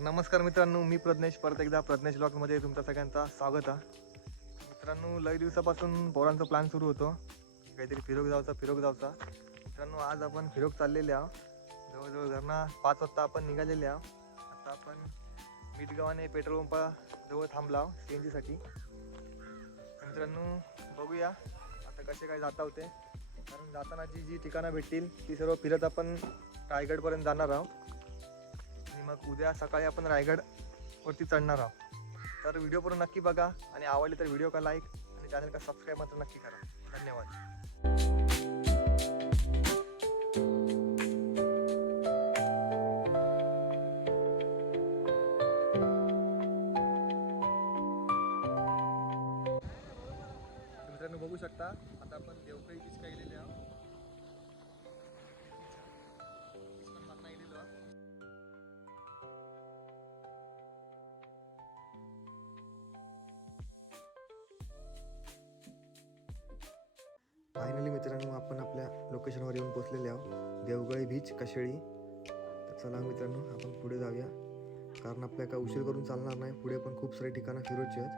तर नमस्कार मित्रांनो मी प्रज्ञेश. परत एकदा प्रज्ञेश ब्लॉगमध्ये तुमचा सगळ्यांचा स्वागत आहे. मित्रांनो लई दिवसापासून पोरांचा प्लॅन सुरू होतो. काहीतरी फिरोक जावचा फिरोक जावचा. मित्रांनो आज आपण फिरोक चाललेले आहो जवळजवळ घरना पाच वाजता आपण निघालेले आहो आता आपण मिठगावाने पेट्रोल पंपाजवळ थांबला सी एन जीसाठी मित्रांनो बघूया आता कसे काय जाता होते. कारण जाताना जी जी ठिकाणं भेटतील ती सर्व फिरत आपण रायगडपर्यंत जाणार आहोत. मग उद्या सकाळी आपण रायगड वरती चढणार आहोत. तर व्हिडिओ पूर्ण नक्की बघा आणि आवडली तर व्हिडिओ का लाईक आणि चॅनल का सबस्क्राईब मात्र नक्की करा. धन्यवाद. मित्रांनो बघू शकता आता आपण देवकळी फायनली मित्रांनो आपण आपल्या लोकेशनवर येऊन पोहोचलेले आहोत. देवगळी बीच कशेळी. तर चला मित्रांनो आपण पुढे जाऊया. कारण आपल्या काय उशीर करून चालणार नाही. पुढे पण खूप सारे ठिकाणं फिरूची आहेत.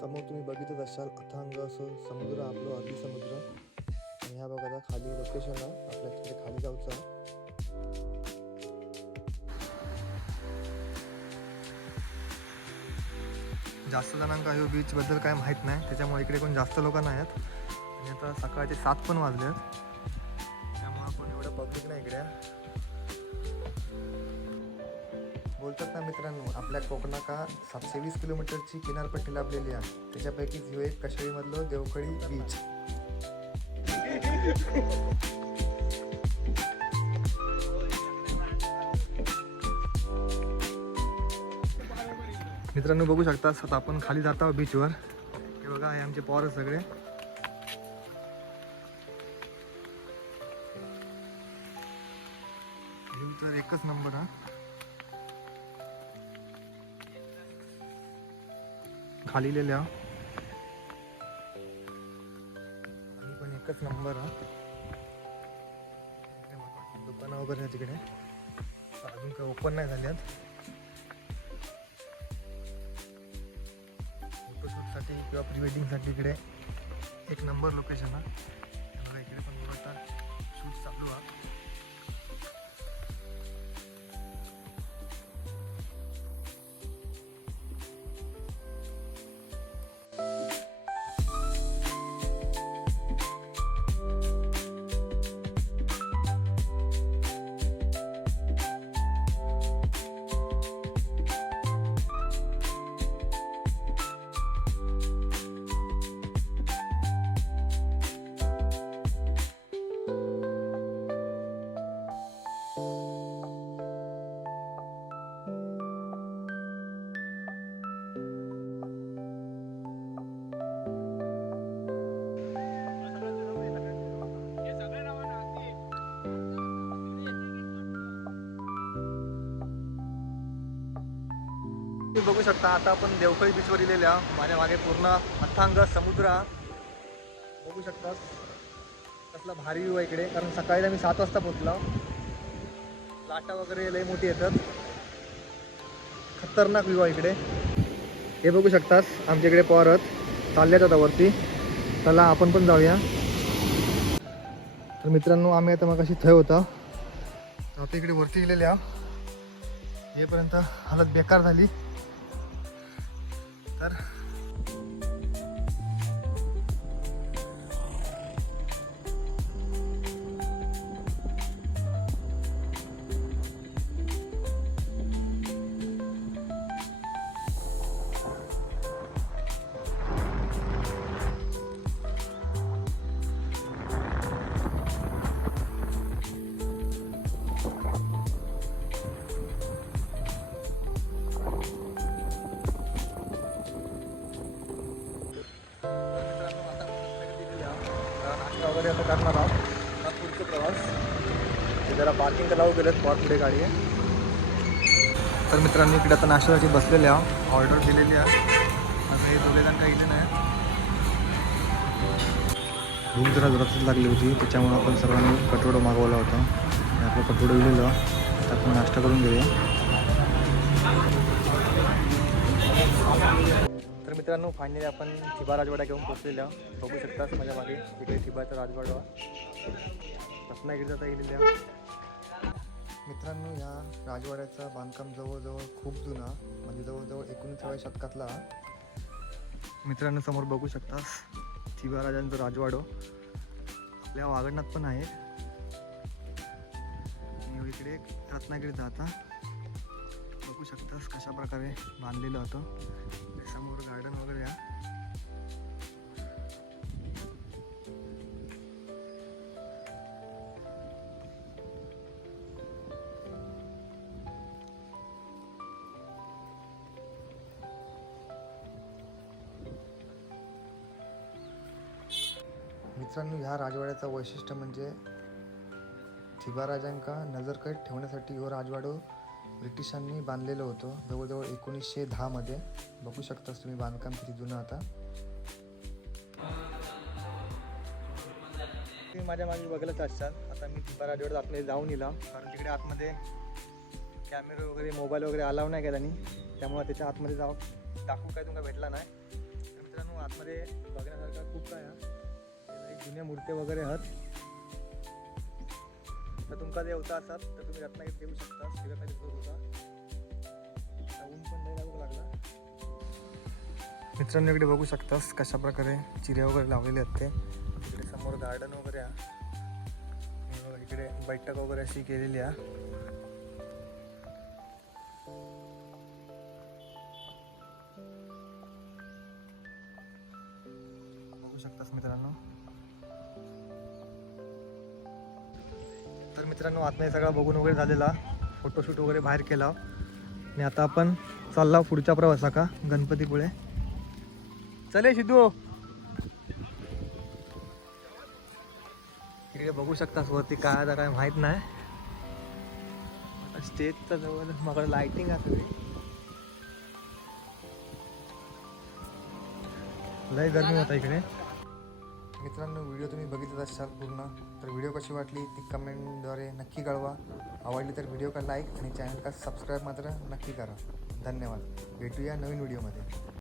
समोर तुम्ही बघितच असाल अथांग असं समुद्र आपलं अरबी समुद्र. आणि ह्या बघा खाली लोकेशन आपल्या तिकडे खाली जाऊचं जास्त जणांना अयो बीच बद्दल काय माहीत नाही. त्याच्यामुळे इकडे कोण जास्त लोक नाही आहेत. आणि आता सकाळचे सात पण वाजले आहेत. त्यामुळे कोण एवढं पब्लिक नाही इकडे. बोलतात ना मित्रांनो आपल्या कोकणाका सातशे वीस किलोमीटरची किनारपट्टी लाभलेली आहे. त्याच्यापैकीच ह्यो एक कशाळीमधलं देवखळी बीच मित्रांनो बघू शकता आता आपण खाली जात आहोत बीचवर हे बघा हे आमचे पॉर सगळे. तर एकच नंबर हा. खाली लिहिल्या आणि पण एकच नंबर हा. दुकानं वगैरे तिकडे. अजून काही ओपन नाही झाल्यात किंवा प्री वेडिंगसाठी इकडे एक नंबर लोकेशन हा बघा इकडे पण बघा आता शूट चालू आहे बघू शकता आता आपण देवखळी बीचवर इलेले आहोत माझ्या मागे पूर्ण अथांग समुद्र. बघू शकता कसला भारी व्ह्यू आहे इकडे. कारण सकाळीला मी सात वाजता पोचला लाटा वगैरे लई मोठी येतात. खतरनाक व्ह्यू आहे इकडे. हे बघू शकतास आमच्या इकडे परत चालल्यात आता वरती. चला आपण पण जाऊया. तर मित्रांनो आम्ही आता मग अशी थय होता. आता इकडे वरती गेलेल्या येपर्यंत हालत बेकार झाली. तर वगैरे आता करणार आहोत नागपूरचा प्रवास। ते जरा पार्किंग लावू गेलेत पॉट पुढे गाडी आहे तर मित्रांनी, इकडे आता नाश्त्यासाठी बसलेले ऑर्डर दिलेली आहे. आता हे दोघे जण काही गेले भूक जरा जोरातच लागली होती. त्याच्यामुळे आपण सर्वांनी कटोडं मागवला होता. आपलं कटोडं आपण नाश्ता करून घेऊया. तर मित्रांनो फायनली आपण थिबा राजवाडा घेऊन पोहोचलेल्या बघू शकताच माझ्या मागे इकडे थिबाचा राजवाडा. रत्नागिरीचा जाता गेलेल्या मित्रांनो ह्या राजवाड्याचं बांधकाम जवळजवळ खूप जुना म्हणजे जवळजवळ एकोणीसाव्या शतकातला. मित्रांनो समोर बघू शकतास थिबा राजांचं राजवाडो. आपल्या वागडणात पण आहे. इकडे रत्नागिरी रत्नागिरीचा आता. बघू शकतास कशा प्रकारे बांधलेलं होतं. मित्रांनो ह्या राजवाड्याचं वैशिष्ट्य म्हणजे थिबाराजांका नजरकैद ठेवण्यासाठी हो राजवाडो ब्रिटिशांनी बांधलेलं होतं. जवळजवळ एकोणीसशे दहामध्ये बघू शकतास तुम्ही बांधकाम किती जुनं आता. तुम्ही माझ्या मागे बघायलाच असतात आता मी थिबा राजवाड्यात आतमध्ये जाऊन येला कारण तिकडे आतमध्ये कॅमेरे वगैरे मोबाईल वगैरे अलाव नाही केला त्यामुळे त्याच्या आतमध्ये जाऊ दाखवू काय तुम्हाला भेटला नाही. मित्रांनो आतमध्ये बघण्यासारखं खूप काय आहे जुन्या मूर्ती वगैरे आहात. तर तुमका देवता असतात असाल तर तुम्ही रत्नागिरीत येऊ शकता फिरत होता ऊन पण नाही लागू लागला. मित्रांनो इकडे बघू शकतास कशा प्रकारे चिऱ्या वगैरे लावलेले आहेत ते. इकडे समोर गार्डन वगैरे आहे. इकडे बैठक वगैरे अशी केलेली आहे. बघू शकतास मित्रांनो. तर मित्रांनो आतमध्ये सगळा बघून वगैरे झालेला फोटोशूट वगैरे बाहेर केला आणि आता आपण चालला पुढच्या प्रवासा का? गणपतीपुळे. चले सिद्धू. इकडे बघू शकतास वरती काय आता काय माहीत नाही. स्टेजचा जवळ मग लाइटिंग आहे सगळी. लय गरमी होता इकडे. मित्रांनो व्हिडिओ तुम्ही बघितला असाल पूर्ण तर व्हिडिओ कशी वाटली ती कमेंटद्वारे नक्की कळवा. आवडली तर व्हिडिओ का लाईक आणि चॅनल का सबस्क्राईब मात्र नक्की करा. धन्यवाद. भेटूया नवीन व्हिडिओमध्ये.